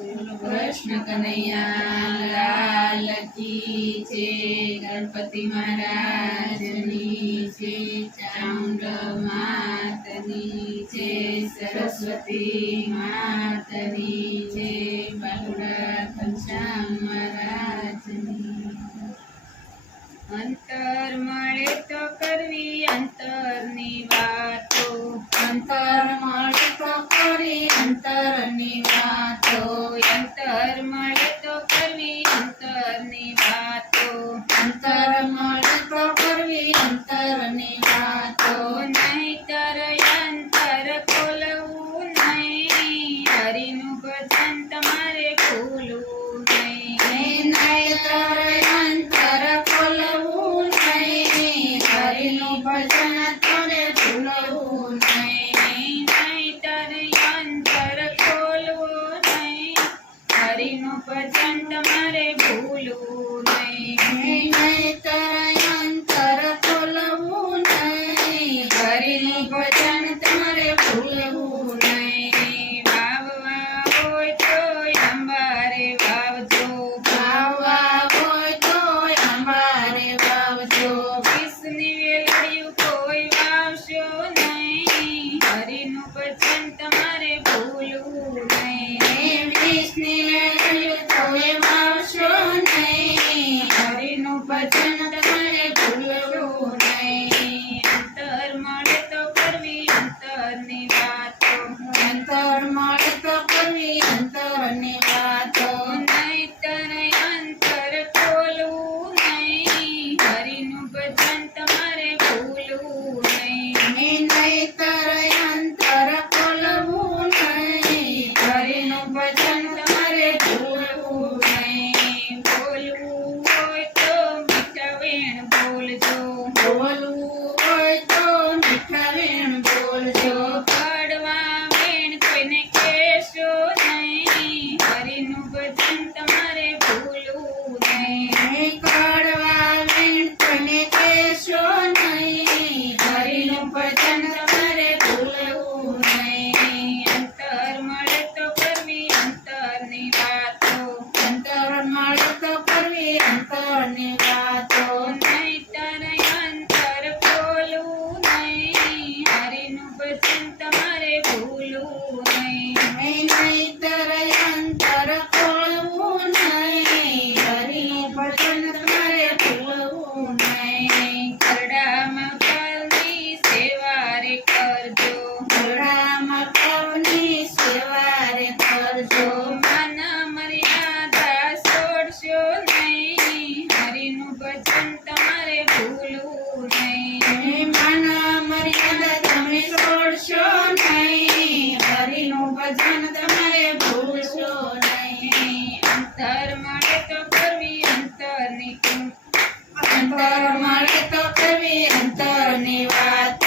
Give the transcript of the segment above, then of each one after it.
કૃષ્ણ કનૈયા છે ગણપતિ મહારાજની છે માતની છે સરસ્વતી માતની છે અંતર મળે તો કરવી અંતરની વાતો અંતર મળે તો કરી અંતરની વાત. મારે ભૂલવું નહીં. તમે છોડશો નહીં. નહીં. અંતર મળે તો કરવી અંતરની અંતર મળે તો કરવી અંતરની વાત.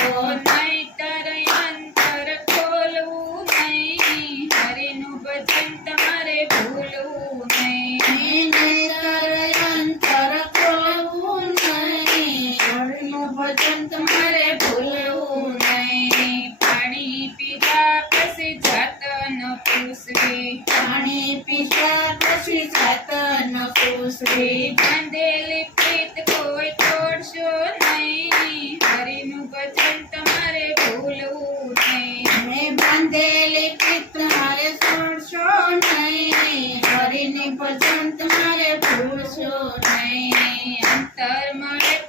મને અંતર મળે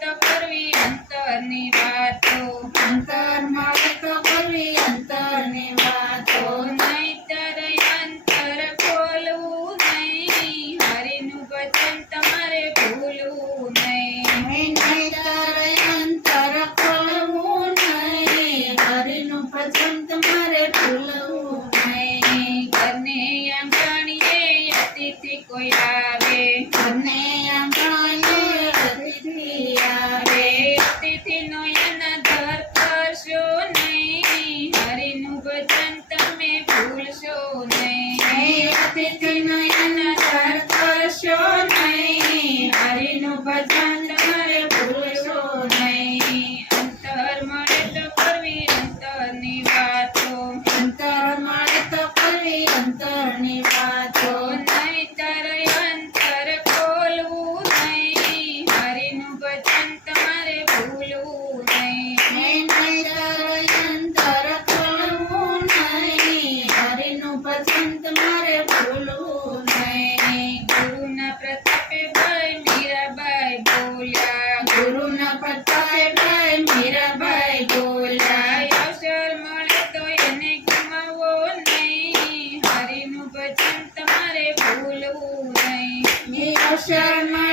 ભાઈ મીરાબાઈ બોલ્યા. ગુરુના પ્રતાપે મળે તો એને ગુમાવો નહીં. હરિનું ભજન તમારે ભૂલવું નહીં. અવસર મળે